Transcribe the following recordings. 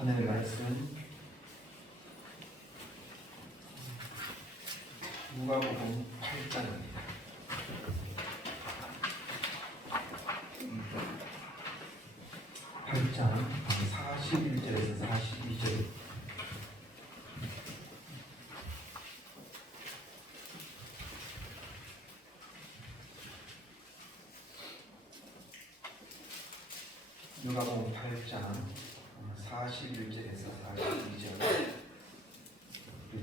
오늘의 말씀 누가복음 8장입니다. 8장 41절에서 42절. 누가복음 8장 41절에서 42절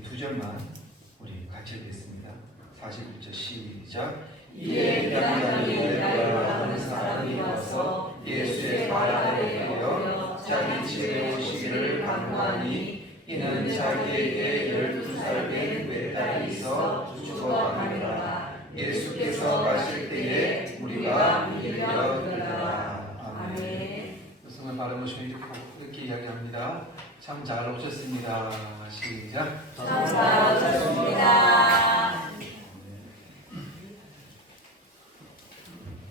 두 절만 우리 같이 읽겠습니다. 41절 시작. 이에 가나안에서 하는 사람이 와서 예수의 발 아래 엎드려 자기 집에 오시기를 간구하니 이는 자기에게 12살 된 외딸이 있어 죽어가니라. 예수께서 가실 때에 우리가 밀려들더라. 아멘. 성을 발음을 이렇게 이야기합니다. 참 잘 오셨습니다. 시작. 참 잘 오셨습니다.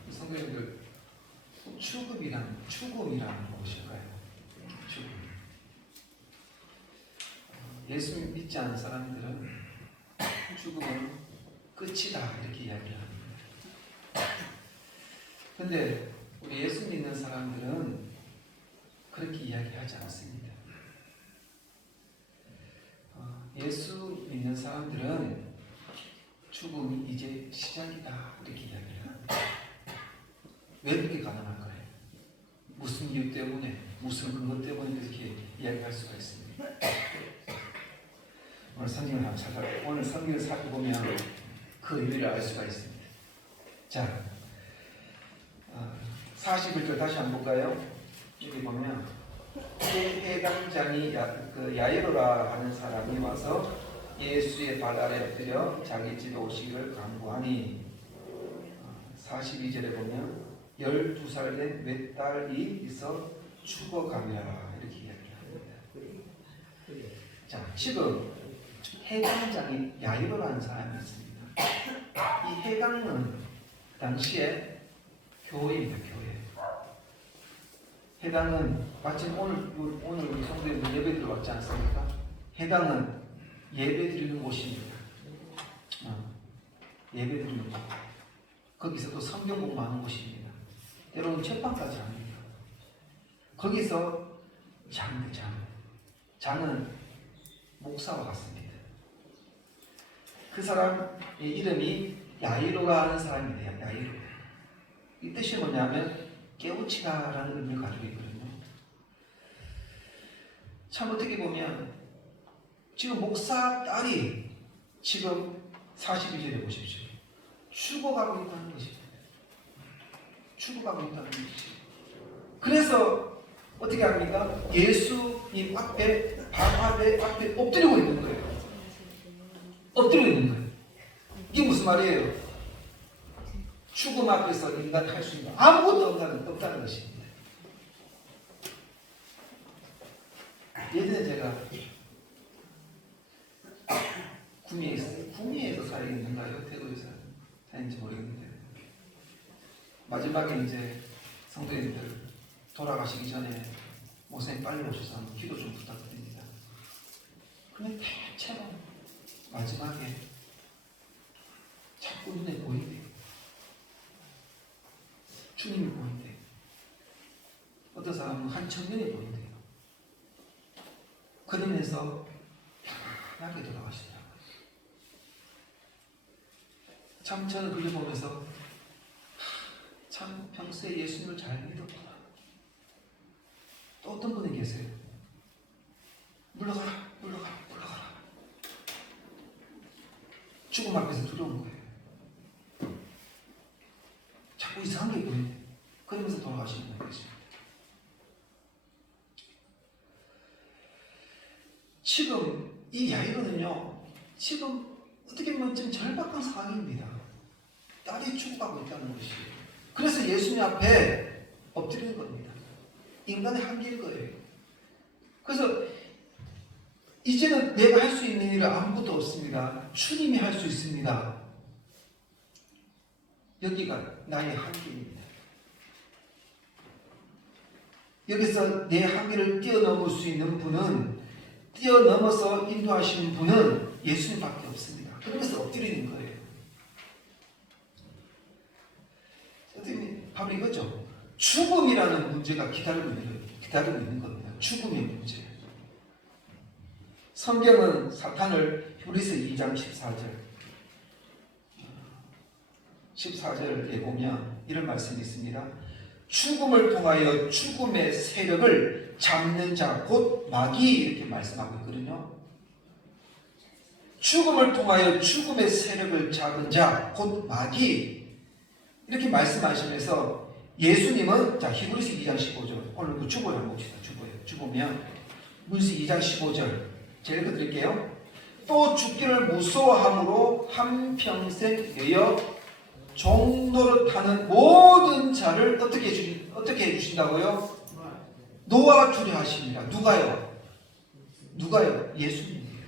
성도님들, 죽음이란 무엇일까요? 죽음. 예수 믿지 않는 사람들은 죽음은 끝이다 이렇게 이야기를 합니다. 근데 우리 예수 믿는 사람들은 그렇게 이야기하지 않습니다. 예수 믿는 사람들은 죽음이 이제 시작이다 이렇게 이야기를 합니다. 왜 그렇게 가능할까요? 무슨 이유 때문에, 무슨 근거 때문에 이렇게 이야기할 수가 있습니다. 오늘 성경을 살펴보면 그 이유를 알 수가 있습니다. 자, 41절 다시 한번 볼까요? 여기 보면 해당장이 야이로라 하는 사람이 와서 예수의 발 아래 엎드려 자기 집에 오시기를 간구하니 42절에 보면 12살 된 외딸이 있어 죽어가며 이렇게 이야기합니다. 자, 지금 해당장이 야이로라는 사람이 있습니다. 이 해당은 당시에 교회입니다. 교회. 해당은 마침 오늘 우리 성도님들 예배 들어왔지 않습니까? 해당은 예배 드리는 곳입니다. 예배 드리는 곳. 거기서도 성경 공부하는 곳입니다. 때로는 책방까지 합니다. 거기서 장은 목사와 같습니다. 그 사람의 이름이 야이로가 하는 사람이에요. 야이로. 이 뜻이 뭐냐면 깨우치다라는 의미를 가지고 있거든요. 참 어떻게 보면 지금 목사 딸이 지금 42절에 보십시오. 죽어가고 있다는 것입니다. 죽어가고 있다는 것이죠. 그래서 어떻게 합니까? 예수님 앞에 앞에 엎드리고 있는 거예요. 엎드리고 있는 거예요. 이게 무슨 말이에요? 죽음 앞에서 인간 할 수 있는 아무것도 없다는 것입니다. 예전에 제가 구미에서 살았는가요? 대구에서 살았는지 모르겠는데 마지막에 이제 성도님들 돌아가시기 전에 목사님 빨리 오셔서 한번 기도 좀 부탁드립니다. 그러면 대체로 마지막에 자꾸 눈에 보이대요. 주님이 보인대요. 어떤 사람은 한 청년이 보인대요. 그러면서 편하게 돌아가시더라고요. 참 저는 그걸 보면서 참 평소에 예수님을 잘 믿었구나. 또 어떤 분이 계세요. 물러가라. 죽음 앞에서 두려운 거예요. 자꾸 이상한 게 보이네. 그러면서 돌아가시는 거겠죠. 지금 이 야이로는요, 지금 어떻게 보면 지금 절박한 상황입니다. 딸이 죽어가고 있다는 것이에요. 그래서 예수님 앞에 엎드리는 겁니다. 인간의 한계일 거예요. 그래서 이제는 내가 할 수 있는 일은 아무것도 없습니다. 주님이 할 수 있습니다. 여기가 나의 한계입니다. 여기서 내 한계를 뛰어넘을 수 있는 분은, 뛰어넘어서 인도하시는 분은 예수님밖에 없습니다. 그러면서 엎드리는 거예요. 선생님, 바로 이거죠. 죽음이라는 문제가 기다리고 있는 겁니다. 죽음의 문제. 성경은 사탄을 히브리서 2장 14절에 보면 이런 말씀이 있습니다. 죽음을 통하여 죽음의 세력을 잡는 자 곧 마귀, 이렇게 말씀하고 있거든요. 죽음을 통하여 죽음의 세력을 잡은 자 곧 마귀, 이렇게 말씀하시면서 예수님은, 자, 히브리서 2장 15절, 오늘 그 주보를 한번 봅시다. 주보면 히브리서 2장 15절 제가 읽어드릴게요. 또 죽기를 무서워함으로 한평생 되어 종노릇하는 모든 자를 어떻게 해주신다고요? 놓아주려 하십니다. 누가요? 예수님이에요.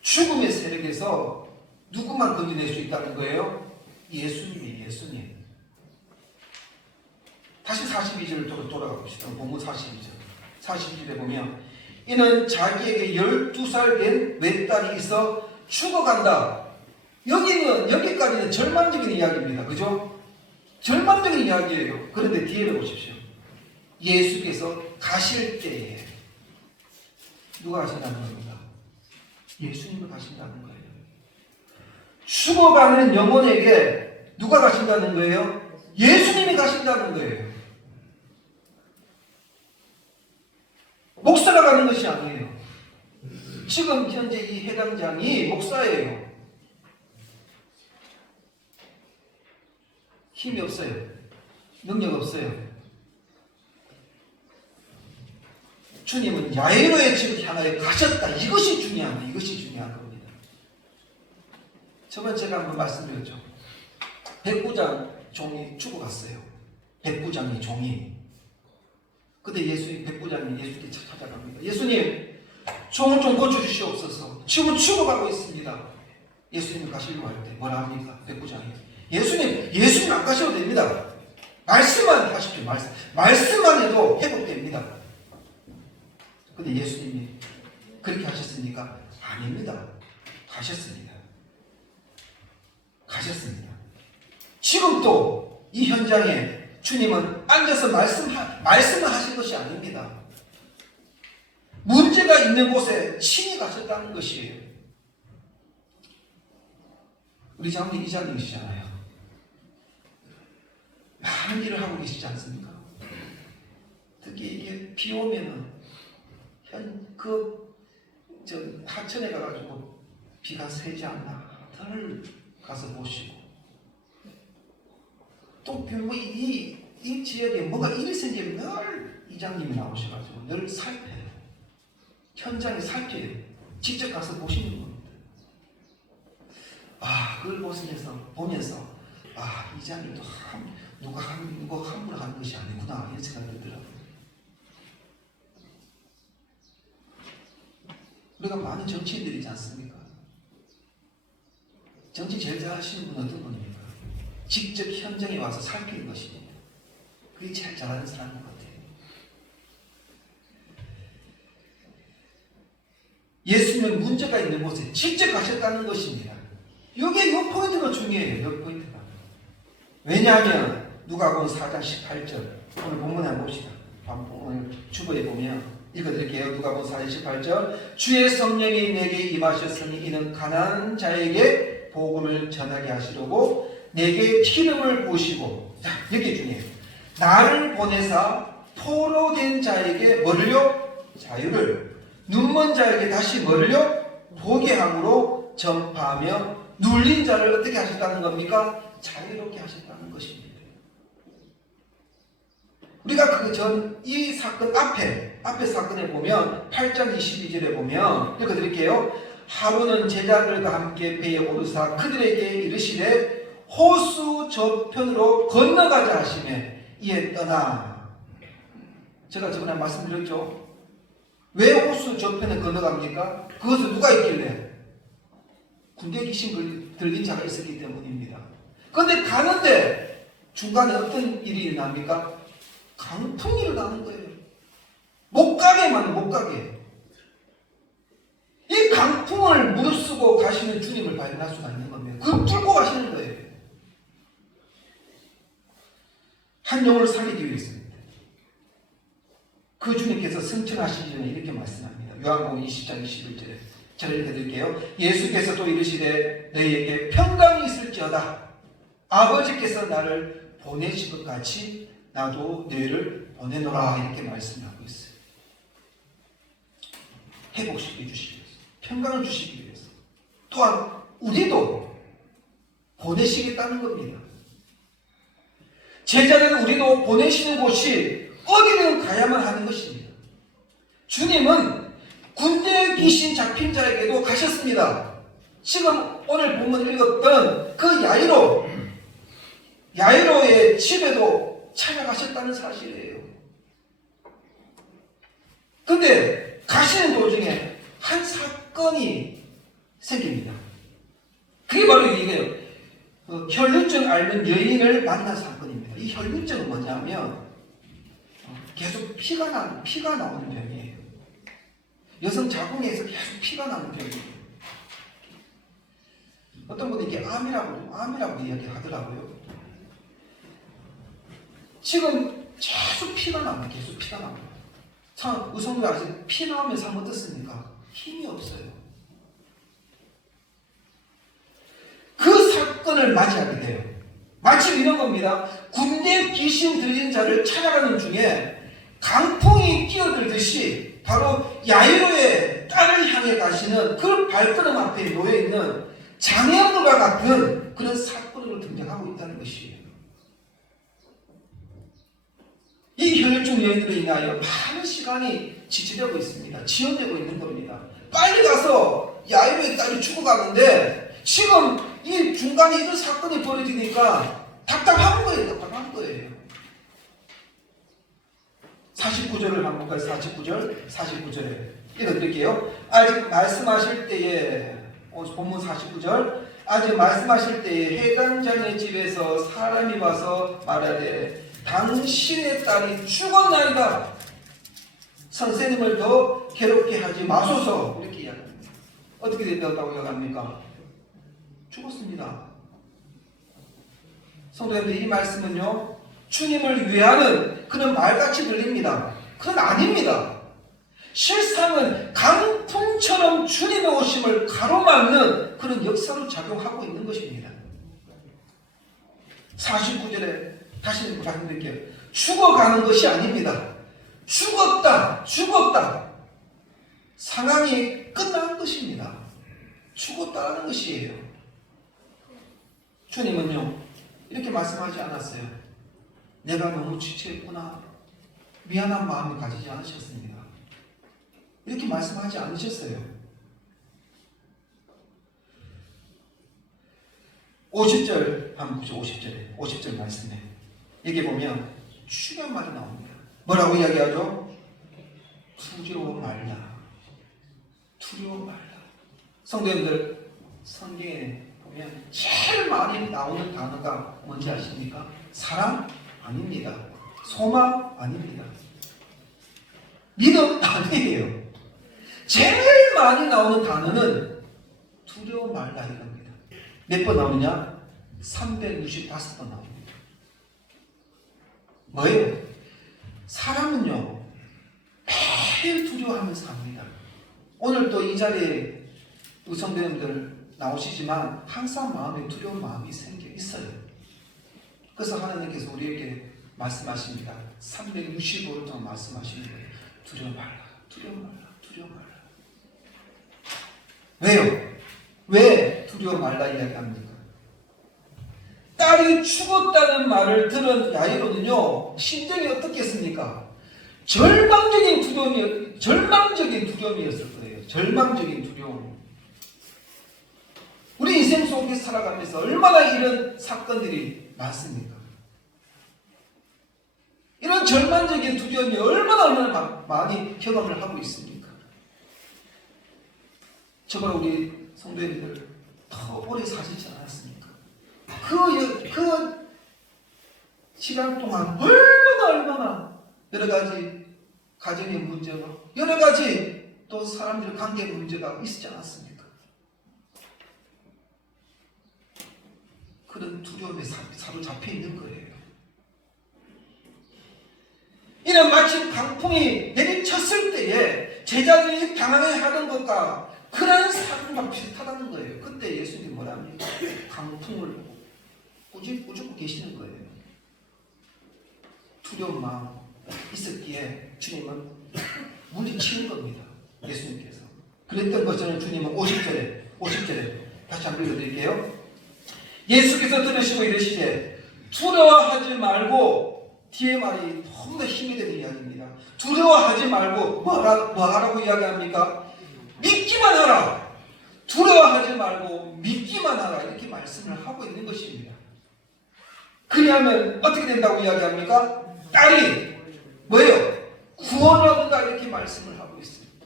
죽음의 세력에서 누구만 건져낼 수 있다는 거예요? 예수님이에요. 예수님. 다시 42절을 돌아가 봅시다. 본문 42절에 보면 이는 자기에게 12살 된 외딸이 있어 죽어간다. 여기까지는 절망적인 이야기입니다. 그죠? 절망적인 이야기예요. 그런데 뒤에 보십시오. 예수께서 가실 때에 누가 가신다는 겁니다. 예수님을 가신다는 거예요. 죽어가는 영혼에게 누가 가신다는 거예요? 예수님이 가신다는 거예요. 목사가 가는 것이 아니에요. 지금 현재 이 해당장이 목사예요. 힘이 없어요. 능력 없어요. 주님은 야이로의 집을 향하여 가셨다. 이것이 중요한 겁니다. 저번 제가 한번 말씀드렸죠. 백부장 종이 죽어갔어요. 백부장의 종이. 근데 백부장이 예수께 찾아갑니다. 예수님, 종을 좀 고쳐주시옵소서. 지금 죽어가고 있습니다. 예수님이 가시려고 할 때 뭐라 합니까? 백부장이. 예수님 안 가셔도 됩니다. 말씀만 하십시오. 말씀만 해도 회복됩니다. 근데 예수님이 그렇게 하셨습니까? 아닙니다. 가셨습니다. 지금도 이 현장에 주님은 앉아서 말씀을 하신 것이 아닙니다. 문제가 있는 곳에 친히 가셨다는 것이에요. 우리 장로님 이장님이시잖아요. 많은 일을 하고 계시지 않습니까? 특히 이게 비 오면은 하천에 가가지고 비가 새지 않나 늘 가서 보시고, 또 이 지역에 뭐가 일이 생기면 늘 이장님이 나오셔가지고 늘 살펴요. 현장에 살펴요. 직접 가서 보시는 겁니다. 그걸 보면서 이장님도 누가 함부로 하는 것이 아니구나, 이런 생각이 들더라고요. 우리가 많은 정치인들이지 않습니까? 정치 제일 잘하시는 분은 어떤 분입니까? 직접 현장에 와서 살피는 것입니다. 그게 제일 잘하는 사람인 것 같아요. 예수님은 문제가 있는 곳에 직접 가셨다는 것입니다. 이게 요 포인트가 중요해요. 요 포인트가. 왜냐하면 누가복음 4장 18절, 오늘 본문에 한번 봅시다. 오늘 주보에 보면 읽어드릴게요. 누가복음 4장 18절, 주의 성령이 내게 임하셨으니 이는 가난한 자에게 복음을 전하게 하시려고 내게 기름을 부으시고, 자, 여기 중요해요. 나를 보내사 포로된 자에게 뭐를요? 자유를, 눈먼 자에게 다시 뭐를요? 보게 함으로 전파하며 눌린 자를 어떻게 하셨다는 겁니까? 자유롭게 하셨다는 것입니다. 우리가 이 사건 앞에 사건에 보면 8장 22절에 보면 읽어드릴게요. 하루는 제자들과 함께 배에 오르사 그들에게 이르시되 호수 저편으로 건너가자 하시매 이에 떠나. 제가 저번에 말씀드렸죠. 왜 호수 저편에 건너갑니까? 그것을 누가 있길래? 군대 귀신 들린 자가 있었기 때문입니다. 그런데 가는데 중간에 어떤 일이 일어납니까? 강풍이 일어나는 거예요. 못 가게만 못 가게. 이 강풍을 무릅쓰고 가시는 주님을 발견할 수가 있는 겁니다. 그걸 뚫고 가시는 거예요. 한 영혼을 살리기 위해서입니다. 그 주님께서 승천하시기 전에 이렇게 말씀합니다. 요한복음 20장 21절에 저를 읽어드릴게요. 예수께서 또 이르시되 너희에게 평강이 있을지어다. 아버지께서 나를 보내신 것 같이 나도 너희를 보내노라 이렇게 말씀하고 있어요. 회복시켜 주시기 위해서, 평강을 주시기 위해서, 또한 우리도 보내시겠다는 겁니다. 제자들은 우리도 보내시는 곳이 어디든 가야만 하는 것입니다. 주님은 군대에 귀신 잡힌 자에게도 가셨습니다. 지금 오늘 본문 읽었던 그 야이로의 집에도 찾아가셨다는 사실이에요. 근데 가시는 도중에 한 사건이 생깁니다. 그게 바로 이게요. 혈루증 앓는 여인을 만난 사건입니다. 이 혈루증은 뭐냐면 계속 피가 나오는 병이에요. 여성 자궁에서 계속 피가 나는 병이에요. 어떤 분은 이게 암이라고 이야기하더라고요. 지금 계속 피가 나와요. 계속 피가 나와요. 참 의성들 아시죠? 피 나오면 참 어떻습니까? 힘이 없어요. 그 사건을 맞이하게 돼요. 마치 이런 겁니다. 군대 귀신 들린 자를 찾아가는 중에 강풍이 끼어들듯이 바로 야이로의 딸을 향해 가시는 그 발걸음 앞에 놓여있는 장애물과 같은 그런 사건으로 등장하고 있다는 것이에요. 이 혈루증 여인으로 인하여 많은 시간이 지체되고 있습니다. 지연되고 있는 겁니다. 빨리 가서 야이로의 딸이 죽어가는데 지금 이 중간에 이런 사건이 벌어지니까 답답한 거예요. 49절을 한번 볼까요? 49절에 읽어드릴게요. 아직 말씀하실 때에 본문 49절 아직 말씀하실 때에 해당장의 집에서 사람이 와서 말하되 당신의 딸이 죽었나이다. 선생님을 더 괴롭게 하지 마소서. 이렇게 이야기합니다. 어떻게 되었다고 이야기합니까? 죽었습니다. 성도 여러분, 이 말씀은요 주님을 위하는 그런 말같이 들립니다. 그건 아닙니다. 실상은 강풍처럼 주님의 오심을 가로막는 그런 역사로 작용하고 있는 것입니다. 49절에 다시 말씀드릴게요. 죽어가는 것이 아닙니다. 죽었다. 상황이 끝난 것입니다. 죽었다는 것이에요. 주님은요 이렇게 말씀하지 않았어요. 내가 너무 지체했구나. 미안한 마음을 가지지 않으셨습니다. 이렇게 말씀하지 않으셨어요. 50절 한번 보죠. 50절 말씀에 여기 보면 중요한 말이 나옵니다. 뭐라고 이야기하죠? 두려워 말라. 성도님들 성경에 보면 제일 많이 나오는 단어가 뭔지 아십니까? 사랑 아닙니다. 소망 아닙니다. 믿음 아니에요. 제일 많이 나오는 단어는 두려워 말라 이겁니다. 몇 번 나오느냐? 365번 나옵니다. 뭐예요? 사람은요 매일 두려워하면서 삽니다. 오늘 또 이 자리에 성도님들 나오시지만 항상 마음에 두려운 마음이 생겨 있어요. 그래서 하나님께서 우리에게 말씀하십니다. 365일 동안 말씀하시는 거예요. 두려워 말라. 왜요? 왜 두려워 말라 이야기합니까? 딸이 죽었다는 말을 들은 야이로는요 심정이 어떻겠습니까? 절망적인 두려움이었을 거예요. 절망적인 두려움. 우리 인생 속에 살아가면서 얼마나 이런 사건들이 많습니까? 이런 절망적인 두려움이 얼마나 많이 경험을 하고 있습니까? 저번에 우리 성도님들 더 오래 사시지 않았습니까? 그 시간 동안 얼마나 여러 가지 가정의 문제가, 여러 가지 또 사람들의 관계 문제가 있지 않았습니까? 그런 두려움에 사로잡혀 있는 거예요. 이는 마침 강풍이 내리쳤을 때에 제자들이 당황해하던 것과 그런 상황과 비슷하다는 거예요. 그때 예수님이 뭐랍니까? 강풍을 꾸짖고 계시는 거예요. 두려운 마음 있었기에 주님은 물리치는 겁니다. 예수님께서. 그랬던 것처럼 주님은 50절에 다시 한번 읽어드릴게요. 예수께서 들으시고 이르시되 두려워하지 말고, 뒤에 말이 너무나 힘이 되는 이야기입니다. 두려워하지 말고 뭐 하라고 이야기합니까? 믿기만 하라. 두려워하지 말고 믿기만 하라. 이렇게 말씀을 하고 있는 것입니다. 그리하면 어떻게 된다고 이야기합니까? 딸이 뭐예요? 구원을 얻는다. 이렇게 말씀을 하고 있습니다.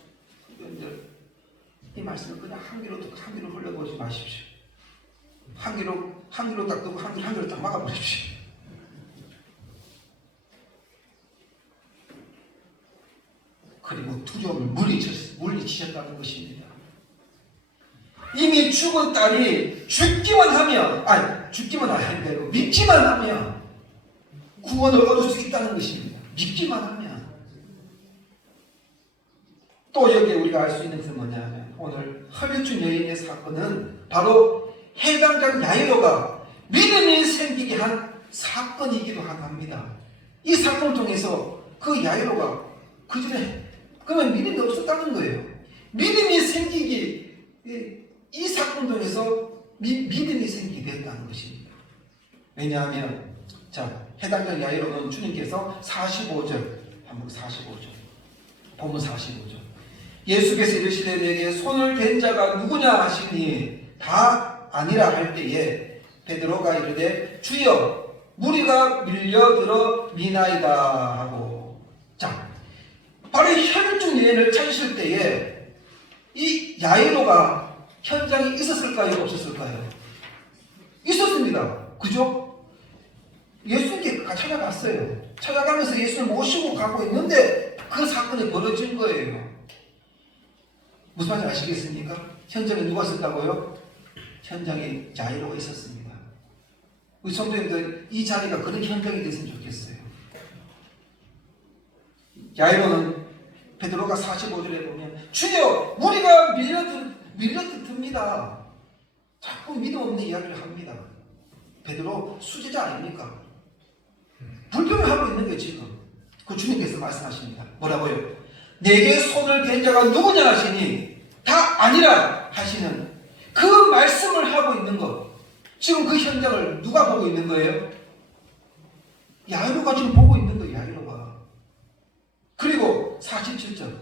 여러분들, 이 말씀을 그냥 한 귀로 듣고 한 귀로 흘려보지 마십시오. 한 귀로 딱 듣고 한 귀로 딱 막아버립시오. 그리고 두려움을 물리치셨다는 것입니다. 이미 죽은 딸이 죽기만 하면 믿기만 하면 구원을 얻을 수 있다는 것입니다. 믿기만 하면. 또 여기에 우리가 알 수 있는 것은 뭐냐면, 오늘 혈류증 여인의 사건은 바로 해당장 야이로가 믿음이 생기게 한 사건이기도 합니다. 이 사건을 통해서 그 야이로가 그전에 그러면 믿음이 없었다는 거예요. 믿음이 생기기, 이 사건 통해서 믿음이 생기게 됐다는 것입니다. 왜냐하면, 자, 해당장 야이로는 주님께서 45절, 한번 45절, 본문 45절. 예수께서 이르시되 내게 손을 댄 자가 누구냐 하시니 다 아니라 할 때에 베드로가 이르되 주여 무리가 밀려들어 미나이다 하고. 자, 바로 이 혈류증 여인을 찾으실 때에 이 야이로가 현장에 있었을까요? 없었을까요? 있었습니다. 그죠? 예수님께 찾아갔어요. 찾아가면서 예수를 모시고 가고 있는데 그 사건이 벌어진 거예요. 무슨 말인지 아시겠습니까? 현장에 누가 있었다고요? 현장에 야이로가 있었습니다. 우리 성도님들, 이 자리가 그런 현장이 됐으면 좋겠어요. 야이로는 베드로가 45절에 보면 주여 우리가 밀려듭니다. 자꾸 믿음 없는 이야기를 합니다. 베드로 수제자 아닙니까? 불평을 하고 있는 거예요. 지금 그 주님께서 말씀하십니다. 뭐라고요? 내게 손을 댄 자가 누구냐 하시니 다 아니라 하시는 그 말씀을 하고 있는 것. 지금 그 현장을 누가 보고 있는 거예요? 야이로가 지금 보고 있는 거예요. 야이로가. 그리고 47절,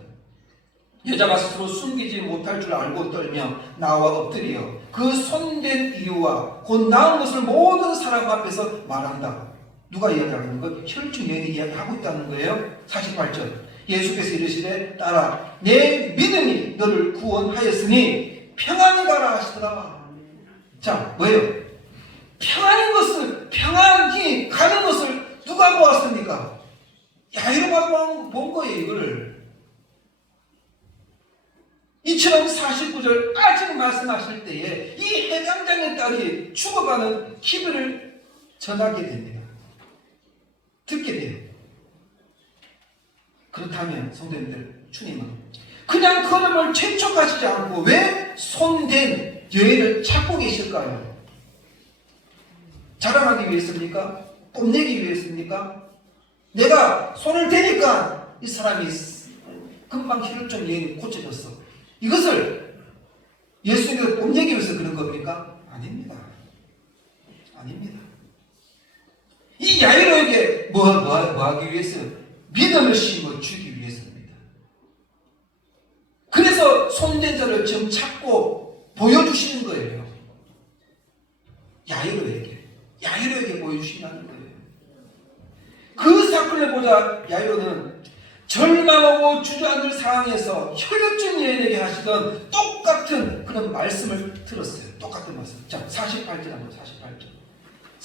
여자가 스스로 숨기지 못할 줄 알고 떨며 나와 엎드려 그 손댄 이유와 곧 나은 것을 모든 사람 앞에서 말한다. 누가 이야기하는 거예요? 혈중 여인이 이야기하고 있다는 거예요. 48절, 예수께서 이르시되 딸아 내 믿음이 너를 구원하였으니 평안히 가라 하시더라. 자, 뭐예요? 평안히 가는 것을 누가 보았습니까? 야이로가 본 거예요. 이거를. 이처럼 49절 아직 말씀하실 때에 이 해당장의 딸이 죽어가는 기별을 전하게 됩니다. 듣게 돼요. 그렇다면 성도님들, 주님은 그냥 걸음을 재촉하시지 않고 왜 손댄 여인을 찾고 계실까요? 자랑하기 위해서입니까? 뽐내기 위해서입니까? 내가 손을 대니까 이 사람이 금방 혈류증 여인이 고쳐졌어. 이것을 예수님께서 뽐내기 위해서 그런 겁니까? 아닙니다. 아닙니다. 이 야이로에게 뭐 하기 위해서? 믿음을 심어주기 위해서입니다. 그래서 손댄 자를 지금 찾고 보여주시는 거예요. 야이로에게 보여주신다는 거예요. 그 사건을 보자 야이로는 절망하고 주저앉을 상황에서 혈류증 여인에게 하시던 똑같은 그런 말씀을 들었어요. 똑같은 말씀. 자, 48절 한번 48절.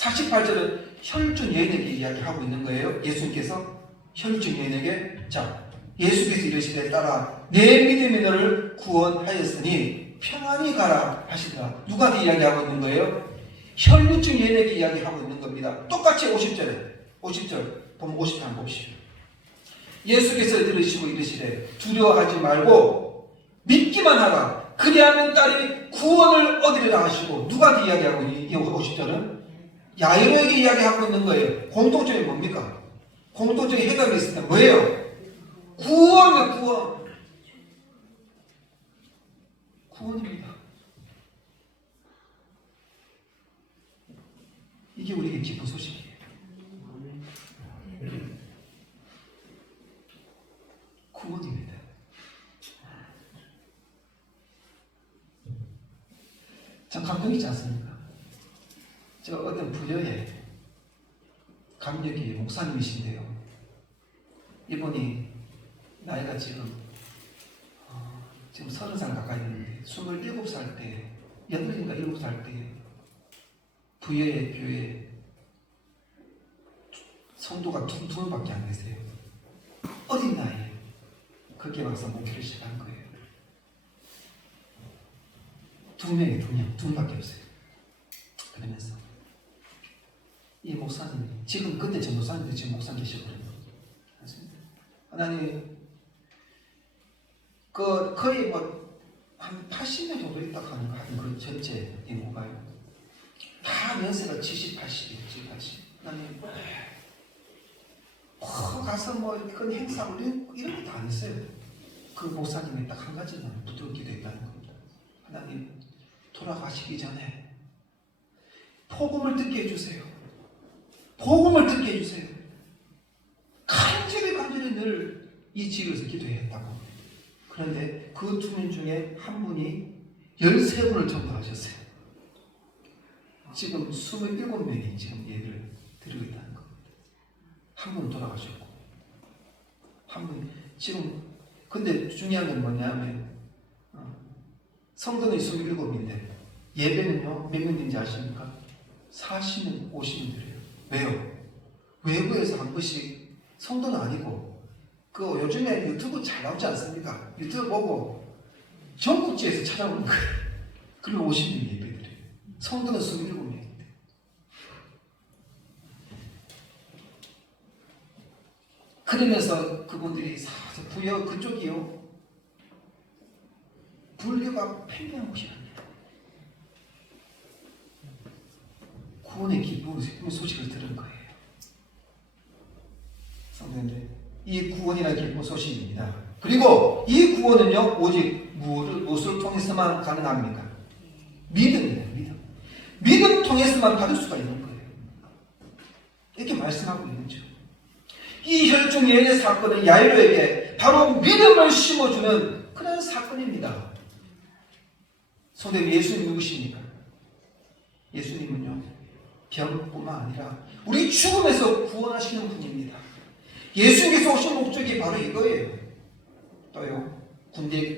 48절은 혈중 여인에게 이야기하고 있는 거예요. 예수님께서 혈중 여인에게 자 예수께서 이르시되 따라 내 믿음이 너를 구원하였으니 평안히 가라 하시더라. 누구한테 이야기하고 있는 거예요? 혈류증 여인에게 이야기하고 있는 겁니다. 똑같이 50절 보면 50절 한번 봅시다. 예수께서 들으시고 이르시되 두려워하지 말고 믿기만 하라. 그리하면 딸이 구원을 얻으리라 하시고 누구한테 이야기하고 있는 이 50절은 야이로에게 이야기하고 있는 거예요. 공통점이 뭡니까? 공통적인 해답이 있습니다. 뭐예요? 구원입니다. 구원입니다. 이게 우리에게 기쁜 소식이에요. 구원입니다. 참 감동 있지 않습니까? 저 어떤 부여의 감격이 목사님이신데요. 이분이 나이가 지금 30살 가까이 됐는데 27살 때 8인가 7살 때 부여의 교회 성도가 2명밖에 안 되세요. 어린 나이에 거기에 와서 목회를 시작한 거예요. 2명밖에 없어요. 그러면서 이 목사님이 지금 그때 전 목사님도 지금 목사님 계시거든요. 하나님 거의 한 80년 정도 있다 하는 그 전체 인구가요. 다 연세가 70, 80이에요. 70, 80. 하나님 가서 큰 행사를 이런 거 다 안 했어요. 그 목사님이 딱 한 가지만 붙들어 기도했다는 겁니다. 하나님 돌아가시기 전에 복음을 듣게 해주세요. 복음을 듣게 해주세요. 간절히 늘 이 지역에서 기도했다고. 그런데 그 2명 중에 한 분이 13분을 전도하셨어요. 지금 27명이 지금 예배를 드리고 있다는 겁니다. 한 분은 돌아가셨고 한 분 지금 근데 중요한 건 뭐냐면 성도는 27인데 예배는요 몇 명인지 아십니까? 40명, 50명 드려요. 왜요? 외부에서 한 번씩 성도는 아니고 그 요즘에 유튜브 잘 나오지 않습니까? 유튜브 보고 전국지에서 찾아오는 거예요. 그리고 50명 예배드려요. 성도는 27명인데 그러면서 그분들이 부여 그쪽이요 불교가 팽배하고 합니다. 구원의 기쁜 소식을 들은 거예요. 성도님들, 이 구원이라는 기쁜 소식입니다. 그리고 이 구원은요 오직 무엇을 통해서만 가능합니까? 믿음이에요. 믿음 통해서만 받을 수가 있는 거예요. 이렇게 말씀하고 있는 거죠. 이 혈중 여인의 사건은 야이로에게 바로 믿음을 심어주는 그런 사건입니다. 성도님, 예수님 누구십니까? 예수님은요 병뿐만 아니라 우리 죽음에서 구원하시는 분입니다. 예수님께서 오신 목적이 바로 이거예요. 또요 군대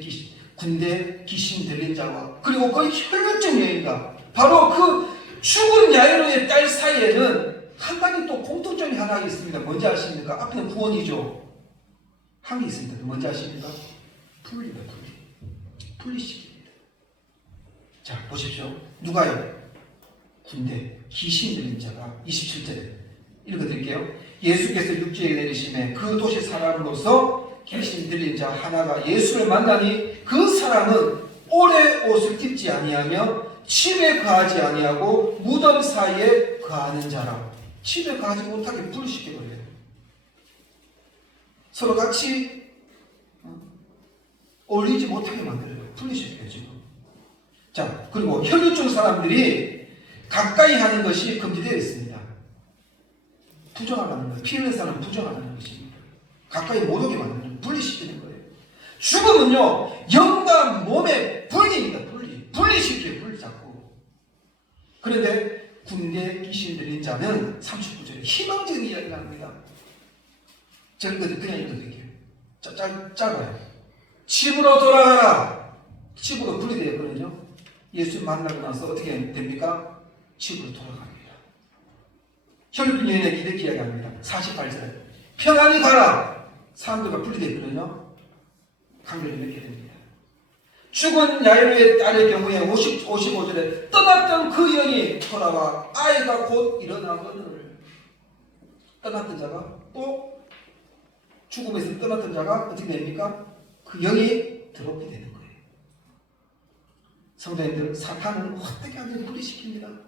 귀신 들린 자와 그리고 그 혈류증 여인과 바로 그 죽은 야이로의 딸 사이에는 한 가지 또 공통점이 하나 있습니다. 뭔지 아십니까? 앞에는 구원이죠. 한게 있습니다. 뭔지 아십니까? 분리입니다. 분리시킵니다. 자, 보십시오. 누가요? 군대 귀신 들린 자가 27절에 읽어드릴게요. 예수께서 육지에 내리심에 그 도시 사람으로서 귀신 들린 자 하나가 예수를 만나니 그 사람은 오래 옷을 입지 아니하며 집에 거하지 아니하고 무덤 사이에 거하는 자라. 집에 가지 못하게 분리시켜버려요. 서로 같이 어울리지 못하게 만들어요. 분리시켜요 지금. 자, 그리고 혈류증 사람들이 가까이 하는 것이 금지되어 있습니다. 부정하라는 거예요. 피 흘린 사람은 부정하라는 것입니다. 가까이 못 오게 만드는, 분리시키는 거예요. 죽음은요 영과 몸의 분리입니다. 분리시켜요. 분리 잡고. 그런데 군대 귀신 들린 자는 39절에 희망적인 이야기를 합니다. 제가 그냥 읽어드릴게요. 짧아요. 집으로 돌아가라. 집으로 분리되었거든요. 예수 만나고 나서 어떻게 됩니까? 집으로 돌아갑니다. 혈루증 여인에게 이렇게 이야기합니다. 48절에 평안히 가라. 사람들과 분리되어 있거든요. 강렬히 맺게 됩니다. 죽은 야이로의 딸의 경우에 55절에 떠났던 그 영이 돌아와 아이가 곧 일어나거늘. 떠났던 자가 또 죽음에서 떠났던 자가 어떻게 됩니까? 그 영이 더럽게 되는 거예요. 성도님들, 사탄은 어떻게 하면 분리시킵니다.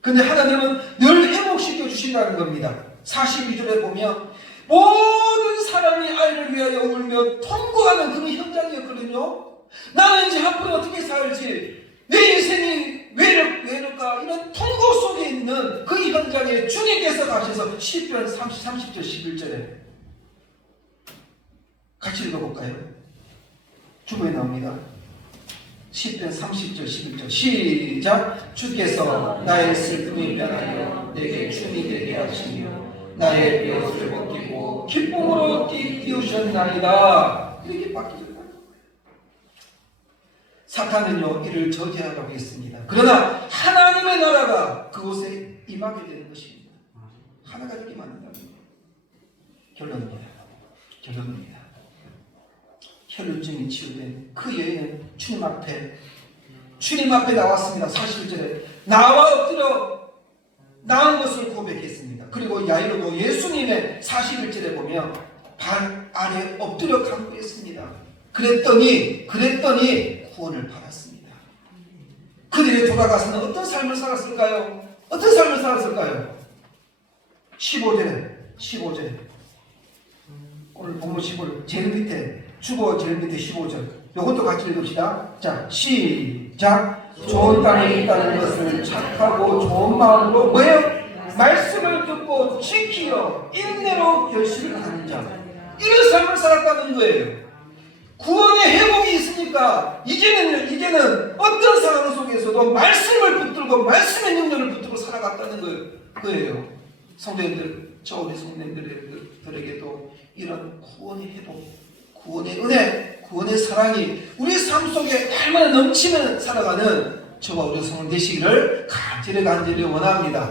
근데 하나님은 늘 회복시켜 주신다는 겁니다. 42절에 보면 모든 사람이 아이를 위하여 울며 통곡하는 그런 현장이었거든요. 나는 이제 앞으로 어떻게 살지? 내 인생이 왜 이럴까? 이런 통곡 속에 있는 그 현장에 주님께서 가셔서 시편 30절 11절에 같이 읽어볼까요? 주보에 나옵니다. 시편 30절 11절 시작. 주께서 나의 슬픔이 변하여 내게 춤이 되게 하시며 나의 뼈를 벗기고 기쁨으로 띄우셨나이다. 이렇게 바뀌죠. 사탄은요 이를 저지하라고 했습니다. 그러나 하나님의 나라가 그곳에 임하게 되는 것입니다. 하나가 되게 만든다는 거예요. 결론입니다. 혈루증이 치유된 그 여인은 주님 앞에 나왔습니다. 41절에 나와 엎드려 나은 것을 고백했습니다. 그리고 야이로도 예수님의 41절에 보면 발 아래 엎드려 간구했습니다. 그랬더니 구원을 받았습니다. 그들이 돌아가서는 어떤 삶을 살았을까요? 15절에 오늘 본문 15절 제일 밑에 주보 제일 밑에 15절 이것도 같이 읽읍시다. 자 시작. 좋은 땅에 있다는 것을 착하고 좋은 마음으로 뭐예요? 말씀을 듣고 지키어 인내로 결실을 하는 자, 이런 삶을 살았다는 거예요. 구원의 회복이 있으니까 이제는 어떤 상황 속에서도 말씀을 붙들고 말씀의 능력을 붙들고 살아갔다는 거예요. 성도님들, 저 우리 성도님들에게도 이런 구원의 회복, 구원의 은혜, 구원의 사랑이 우리 삶 속에 날마다 넘치면 살아가는 저와 우리 성도 되시기를 간절히 원합니다.